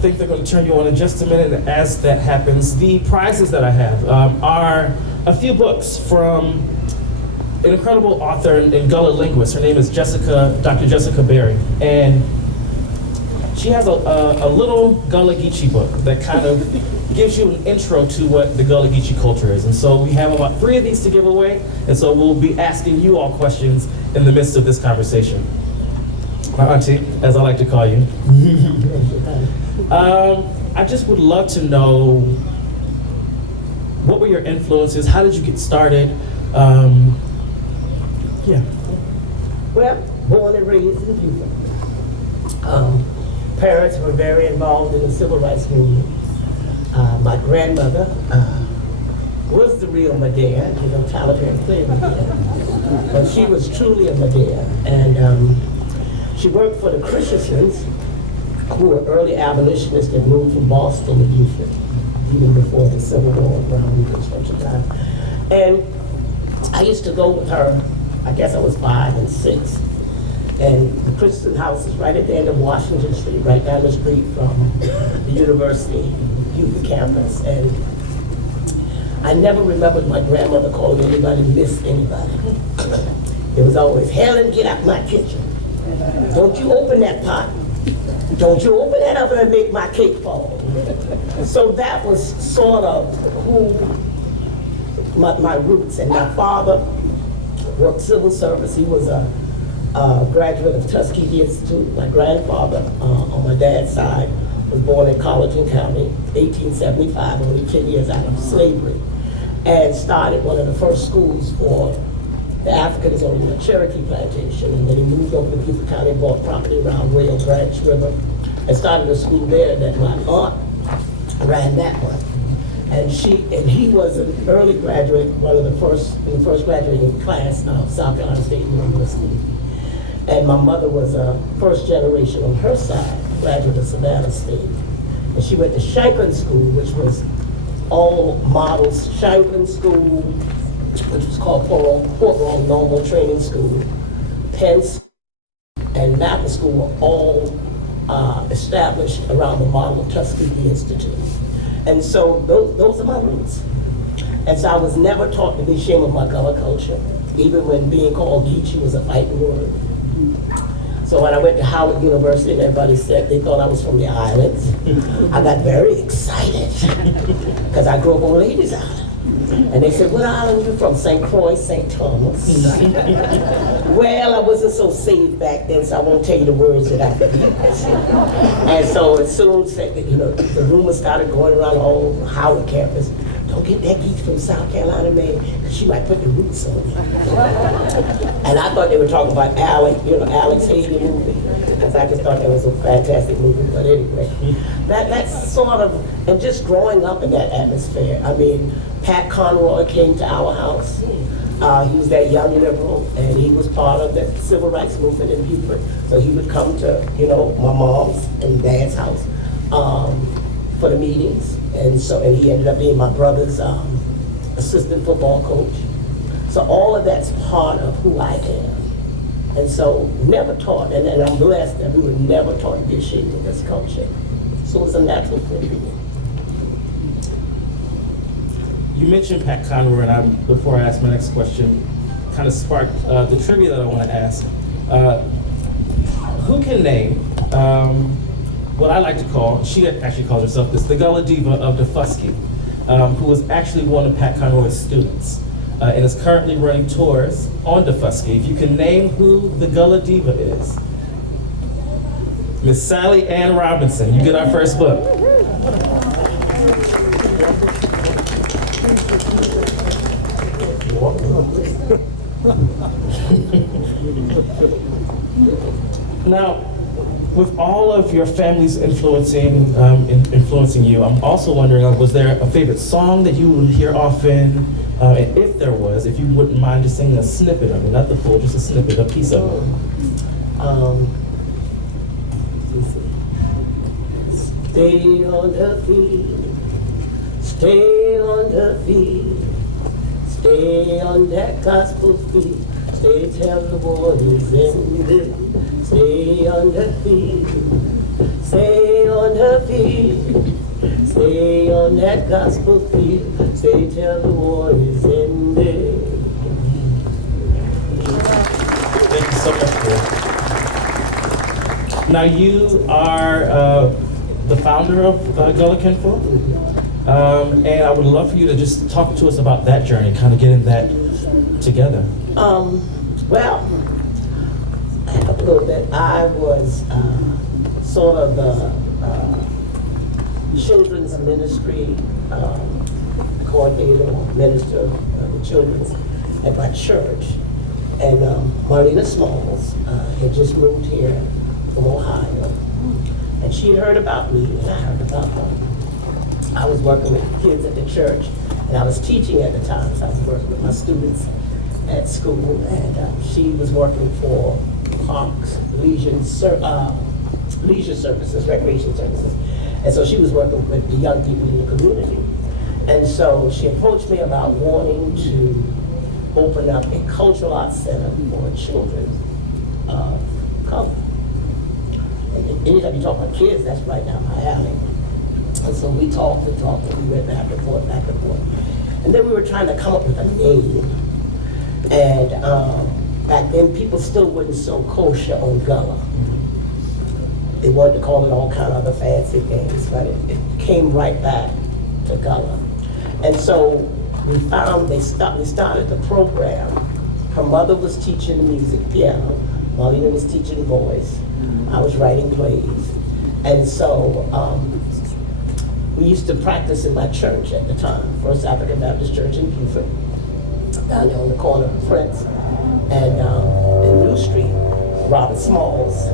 think they're going to turn you on in just a minute. And as that happens, the prizes that I have are a few books from an incredible author and Gullah linguist. Her name is Dr. Jessica Berry. And she has a little Gullah Geechee book that kind of gives you an intro to what the Gullah Geechee culture is. And so we have about 3 of these to give away. And so we'll be asking you all questions in the midst of this conversation. My auntie, as I like to call you. I just would love to know, what were your influences? How did you get started? Yeah. Well, born and raised in Beaufort. Parents were very involved in the civil rights movement. My grandmother was the real Medea, you know, Tyler Perry played Medea. But she was truly a Medea. And she worked for the Christians, who were early abolitionists that moved from Boston to Beaufort, even before the Civil War, around Reconstruction time. And I used to go with her, I guess I was 5 and 6. And the Christian house is right at the end of Washington Street, right down the street from the university youth campus. And I never remembered my grandmother calling anybody Miss anybody. It was always, Helen, get out my kitchen. Don't you open that pot. Don't you open that oven and make my cake fall. So that was sort of who my roots. And my father worked civil service. He was a graduate of Tuskegee Institute. My grandfather, on my dad's side, was born in Colleton County, 1875, only 10 years out of slavery, and started one of the first schools for the Africans on the Cherokee plantation. And then he moved over to Beaufort County and bought property around Whale Branch River and started a school there that my aunt ran that one. And he was an early graduate, one of the first graduating class of South Carolina State University. And my mother was a first generation on her side, graduate of Savannah State. And she went to Shanklin School, which was all models. Shanklin School, which was called Port Royal Normal Training School, Penn and Napa School were all established around the model of Tuskegee Institute. And so those are my roots. And so I was never taught to be ashamed of my Gullah culture, even when being called Geechee was a fighting word. So when I went to Howard University and everybody said they thought I was from the islands, I got very excited because I grew up on Ladies Island. And they said, what island are you from? St. Croix, St. Thomas. Well, I wasn't so safe back then, so I won't tell you the words that I used. And so it soon said that, you know, the rumors started going around the whole Howard campus. Don't get that geek from South Carolina, man, because she might put the roots on it. And I thought they were talking about Alex Haley movie, because I just thought that was a fantastic movie. But anyway, that's sort of, and just growing up in that atmosphere. I mean, Pat Conroy came to our house. He was that young liberal, and he was part of the civil rights movement in Beaufort. So he would come to, you know, my mom's and dad's house for the meetings. And he ended up being my brother's assistant football coach. So all of that's part of who I am. And so never taught, and I'm blessed that we were never taught to be ashamed of this culture. So it's a natural fit for me. You mentioned Pat Conroy, and before I ask my next question, kind of sparked the trivia that I want to ask. Who can name what I like to call, she actually calls herself this, the Gullah Diva of Defusky, who was actually one of Pat Conroy's students, and is currently running tours on Defusky. If you can name who the Gullah Diva is. Miss Sally Ann Robinson, you get our first book. Now, with all of your family's influencing you, I'm also wondering, was there a favorite song that you would hear often? And if there was, if you wouldn't mind just singing a snippet of it, not the full, just a snippet, a piece of it. Stay on the field, stay on the field, stay on that gospel field, stay till the war is ended. Stay on the field, stay on the field. Stay on that gospel field. Stay till the war is ended. Thank you so much, Bill. Now you are the founder of Gullah Kinfolk, and I would love for you to just talk to us about that journey, kind of getting that together. Well, a little bit. I was sort of the children's ministry coordinator or minister of the children's at my church. And Marlena Smalls had just moved here from Ohio. And she had heard about me, and I heard about her. I was working with kids at the church, and I was teaching at the time, so I was working with my students at school, and she was working for Parks, leisure services, recreation services. And so she was working with the young people in the community. And so she approached me about wanting to open up a cultural arts center for children of color. And anytime you talk about kids, that's right down my alley. And so we talked and talked, and we went back and forth, back and forth. And then we were trying to come up with a name. And back then, people still wasn't so kosher on Gullah. They wanted to call it all kind of other fancy things, but it came right back to Gullah. And so we started the program. Her mother was teaching music, piano. Marlena was teaching voice. I was writing plays. And so we used to practice in my church at the time, First African Baptist Church in Kinfolk, down there on the corner of Prince. And in New Street, Robert Smalls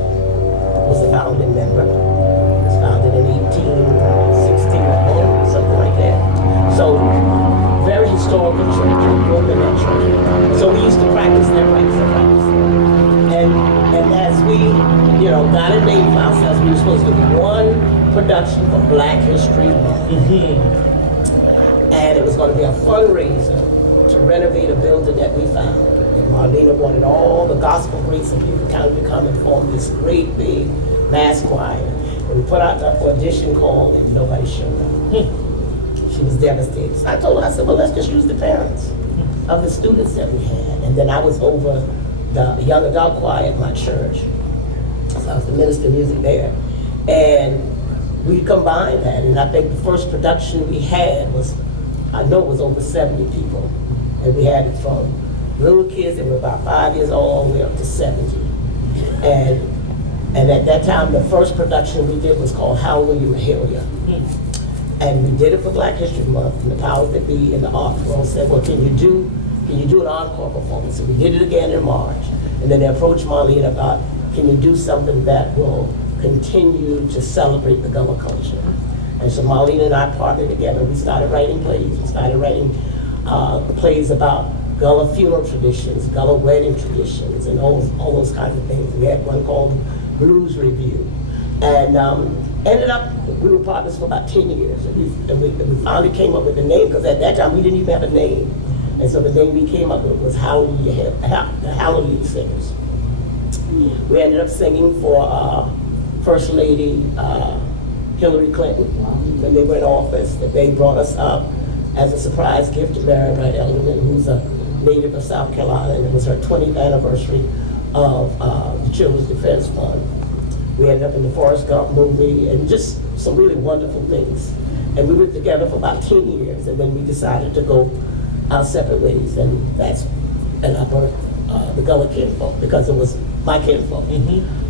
was the founding member. It was founded in 1860 or something like that. So very historical church, grew up in that church. So we used to practice there, practice. And as we, got a name for ourselves, we were supposed to do one production for Black History Month. And it was going to be a fundraiser to renovate a building that we found. And Marlena wanted all the gospel greats and people kind of to come and form this great big mass choir. And we put out the audition call and nobody showed up. She was devastated. So I told her, I said, well, let's just use the parents of the students that we had. And then I was over the young adult choir at my church. So I was the minister of music there. And we combined that. And I think the first production we had was over 70 people. And we had it from little kids that were about 5 years old all the way up to 70. And at that time, the first production we did was called Hallelujah, Mahalia. And we did it for Black History Month, and the powers that be in the art world said, well, can you do an encore performance? So we did it again in March. And then they approached Marlene about, can you do something that will continue to celebrate the Gullah culture? And so Marlene and I partnered together. We started writing plays. We started writing plays about Gullah funeral traditions, Gullah wedding traditions, and all those kinds of things. We had one called Blues Review. And ended up, we were partners for about 10 years. And we finally came up with a name, because at that time we didn't even have a name. And so the name we came up with was the Hallelujah Singers. We ended up singing for First Lady Hillary Clinton when they were in office. That they brought us up as a surprise gift to Mary Wright Elderman, who's a native of South Carolina, and it was her 20th anniversary of the Children's Defense Fund. We ended up in the Forrest Gump movie, and just some really wonderful things. And we were together for about 10 years, and then we decided to go our separate ways, and I birthed the Gullah Kinfolk, because it was my kinfolk.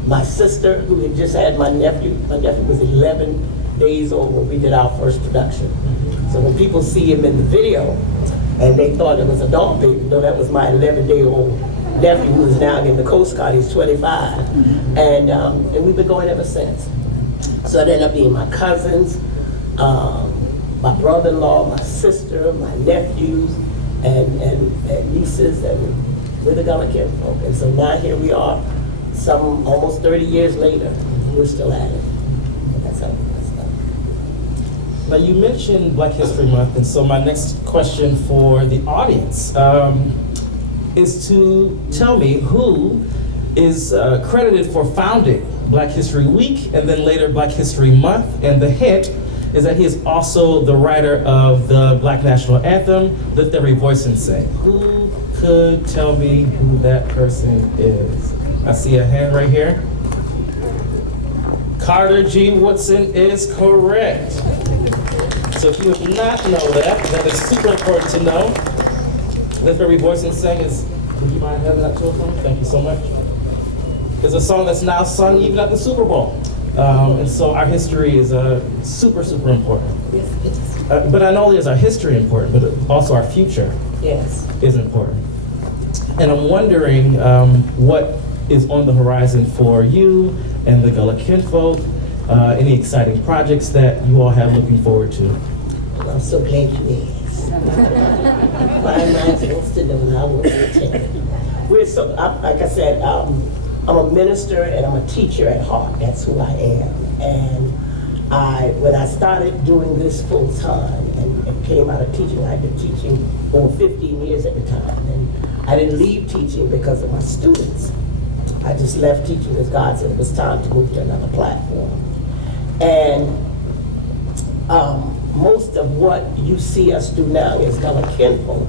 My sister, who had just had my nephew was 11 days old when we did our first production. So when people see him in the video, and they thought it was a dog baby, no, that was my 11-day-old nephew, who is now in the Coast Guard. He's 25, and we've been going ever since. So it ended up being my cousins, my brother-in-law, my sister, my nephews, and nieces, and we're the Gullah Kinfolk. And so now here we are, some almost 30 years later, we're still at it. And that's how we started. Now you mentioned Black History Month, and so my next question for the audience is to tell me who is credited for founding Black History Week, and then later Black History Month. And the hint is that he is also the writer of the Black National Anthem, Lift Every Voice and Sing. Who could tell me who that person is? I see a hand right here. Carter G. Woodson is correct. So if you did not know that, that is super important to know. Lift Every Voice and Sing is, would you mind having that to us? Thank you so much. It's a song that's now sung even at the Super Bowl. And so our history is super, super important. Yes, it is. But not only is our history important, but also our future Yes. is important. And I'm wondering what is on the horizon for you and the Gullah Kinfolk, any exciting projects that you all have looking forward to. Well, I'm so glad you asked. My mind wants to know, and I want to tell you. We're so, like I said, I'm a minister and I'm a teacher at heart. That's who I am. And when I started doing this full time and came out of teaching, I'd been teaching over 15 years at the time. And I didn't leave teaching because of my students. I just left teaching because God said it was time to move to another platform. And most of what you see us do now as Gullah Kinfolk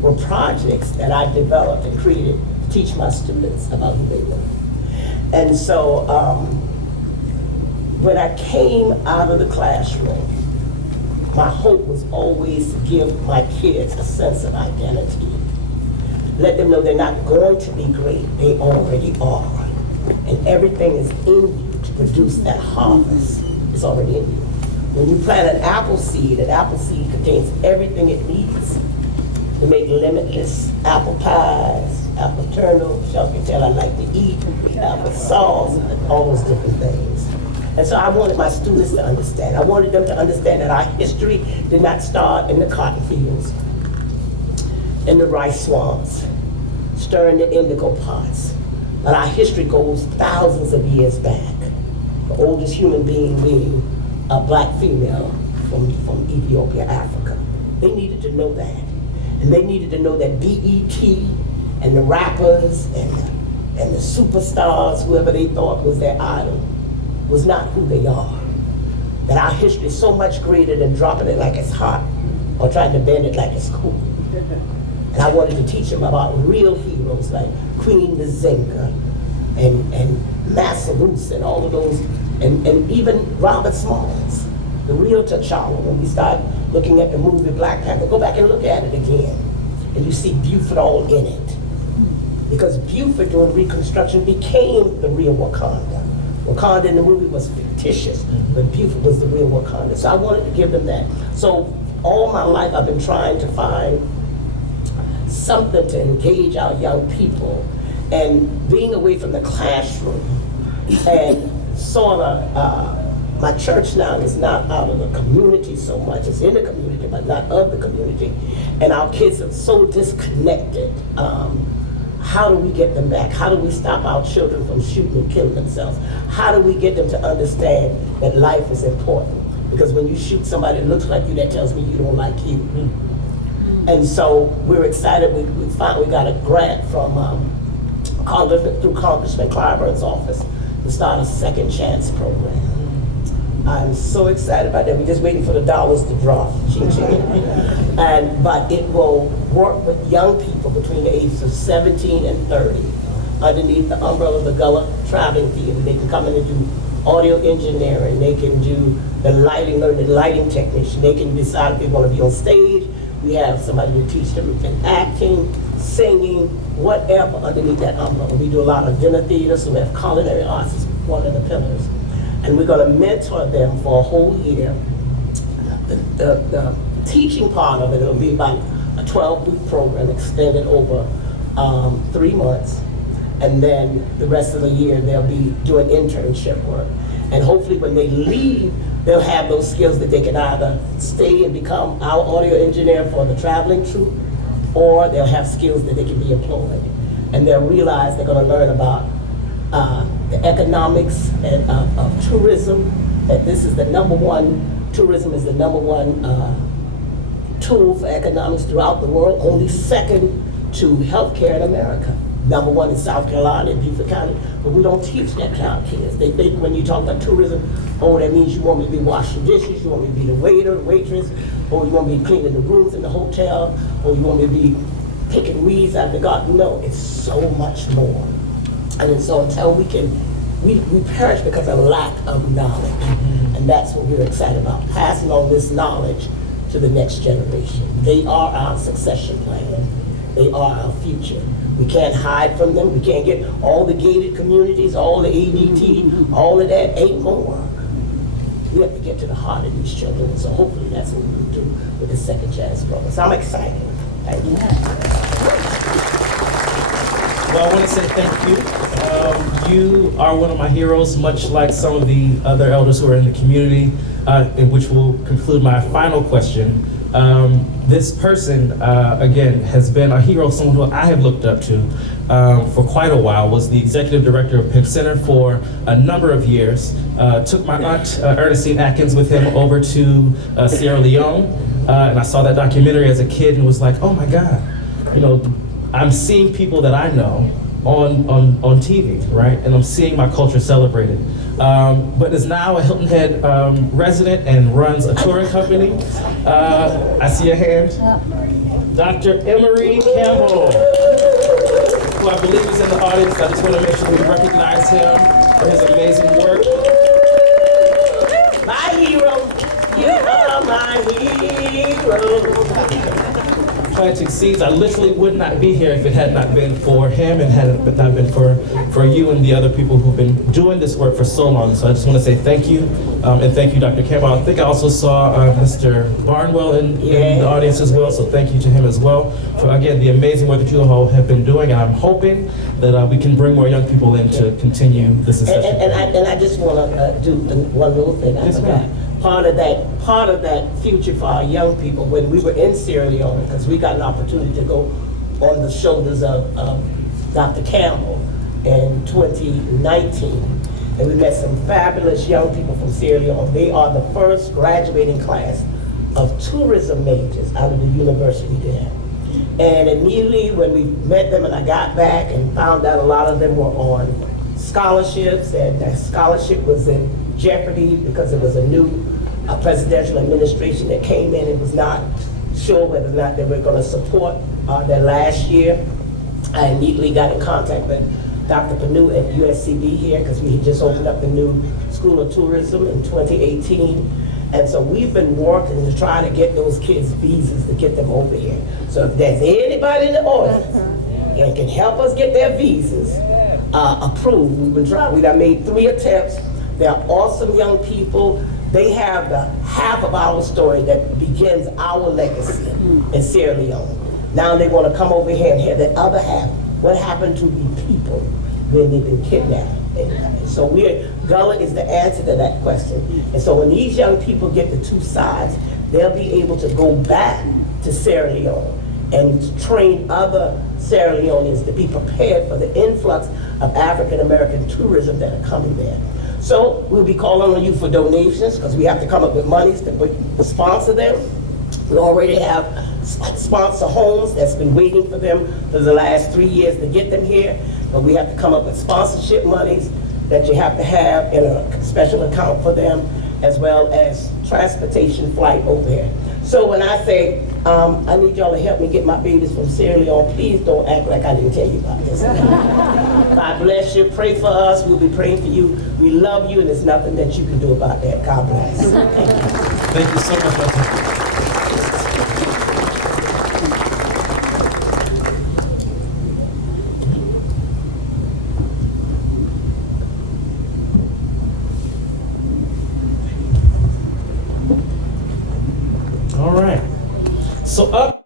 were projects that I developed and created to teach my students about who they were. And so when I came out of the classroom, my hope was always to give my kids a sense of identity. Let them know they're not going to be great, they already are. And everything is in you to produce that harvest. It's already in you. When you plant an apple seed contains everything it needs to make limitless apple pies, apple turnovers. Y'all can tell I like to eat, apple sauce, all those different things. And so I wanted my students to understand. I wanted them to understand that our history did not start in the cotton fields, in the rice swamps, stirring the indigo pots. But our history goes thousands of years back. The oldest human being being a black female from Ethiopia, Africa. They needed to know that. And they needed to know that BET and the rappers and the superstars, whoever they thought was their idol, was not who they are. That our history is so much greater than dropping it like it's hot or trying to bend it like it's cool. And I wanted to teach them about real heroes like Queen Nzinga and Massa Moose and all of those, and even Robert Smalls, the real T'Challa. When we start looking at the movie Black Panther, go back and look at it again, and you see Buford all in it. Because Buford during Reconstruction became the real Wakanda. Wakanda in the movie was fictitious, but Buford was the real Wakanda. So I wanted to give them that. So all my life I've been trying to find something to engage our young people, and being away from the classroom and sort of, my church now is not out of the community so much, it's in the community, but not of the community. And our kids are so disconnected. How do we get them back? How do we stop our children from shooting and killing themselves? How do we get them to understand that life is important? Because when you shoot somebody that looks like you, that tells me you don't like you. And so we're excited. We got a grant from through Congressman Clyburn's office to start a second chance program. I'm so excited about that. We're just waiting for the dollars to drop. Ching, ching. But it will work with young people between the ages of 17 and 30 underneath the umbrella of the Gullah Traveling Theater. They can come in and do audio engineering. They can do the lighting, learn the lighting technician. They can decide if they want to be on stage. We have somebody to teach them in acting, singing, whatever underneath that umbrella. We do a lot of dinner theater, so we have culinary arts as one of the pillars. And we're going to mentor them for a whole year. The teaching part of it, it'll be about a 12-week program extended over 3 months. And then the rest of the year, they'll be doing internship work. And hopefully when they leave, they'll have those skills that they can either stay and become our audio engineer for the traveling troupe, or they'll have skills that they can be employed. And they'll realize they're going to learn about the economics and of tourism, that this is the tourism is the number one tool for economics throughout the world, only second to healthcare in America. number one in South Carolina in Beaufort County, but we don't teach that to our kids. They think when you talk about tourism, oh, that means you want me to be washing dishes, you want me to be the waiter, the waitress, or you want me to be cleaning the rooms in the hotel, or you want me to be picking weeds out of the garden. No, it's so much more. And so until we perish because of lack of knowledge. And that's what we're excited about, passing on this knowledge to the next generation. They are our succession plan. They are our future. We can't hide from them. We can't get all the gated communities, all the ADT, all of that ain't gonna work. We have to get to the heart of these children, and so hopefully that's what we will do with the Second Chance program. So I'm excited. Thank you. Well, I want to say thank you. You are one of my heroes, much like some of the other elders who are in the community, in which will conclude my final question. This person, again, has been a hero, someone who I have looked up to for quite a while, was the executive director of Pimp Center for a number of years, took my aunt, Ernestine Atkins, with him over to Sierra Leone, and I saw that documentary as a kid and was like, oh my God, you know, I'm seeing people that I know on TV, right? And I'm seeing my culture celebrated. But is now a Hilton Head resident and runs a touring company. I see a hand. Dr. Emery Campbell, who I believe is in the audience. I just want to make sure we recognize him for his amazing work. My hero, you are my hero. Planting seeds. I literally would not be here if it had not been for him and had it not been for you and the other people who've been doing this work for so long. So I just want to say thank you, and thank you, Dr. Campbell. I think I also saw Mr. Barnwell in the audience as well, so thank you to him as well for, again, the amazing work that you all have been doing, and I'm hoping that we can bring more young people in to continue this discussion. And I just want to do one little thing. I forgot. Part of that future for our young people, when we were in Sierra Leone, because we got an opportunity to go on the shoulders of Dr. Campbell in 2019, and we met some fabulous young people from Sierra Leone. They are the first graduating class of tourism majors out of the university there. And immediately when we met them and I got back and found out a lot of them were on scholarships, and that scholarship was in jeopardy because it was a new presidential administration that came in and was not sure whether or not they were going to support their last year. I immediately got in contact with Dr. Panu at USCB here, because we had just opened up the new School of Tourism in 2018. And so we've been working to try to get those kids visas to get them over here. So if there's anybody in the audience that can help us get their visas approved, we've been trying. We done made 3 attempts. They're awesome young people. They have the half of our story that begins our legacy in Sierra Leone. Now they want to come over here and hear the other half. What happened to the people when they've been kidnapped? And so Gullah is the answer to that question. And so when these young people get the 2 sides, they'll be able to go back to Sierra Leone and train other Sierra Leoneans to be prepared for the influx of African American tourism that are coming there. So we'll be calling on you for donations, because we have to come up with monies to sponsor them. We already have sponsor homes that's been waiting for them for the last 3 years to get them here. But we have to come up with sponsorship monies that you have to have in a special account for them, as well as transportation flight over here. So when I say, I need y'all to help me get my babies from Sierra Leone, please don't act like I didn't tell you about this. God bless you. Pray for us. We'll be praying for you. We love you, and there's nothing that you can do about that. God bless. Thank you. Thank you so much, Dr. All right. So up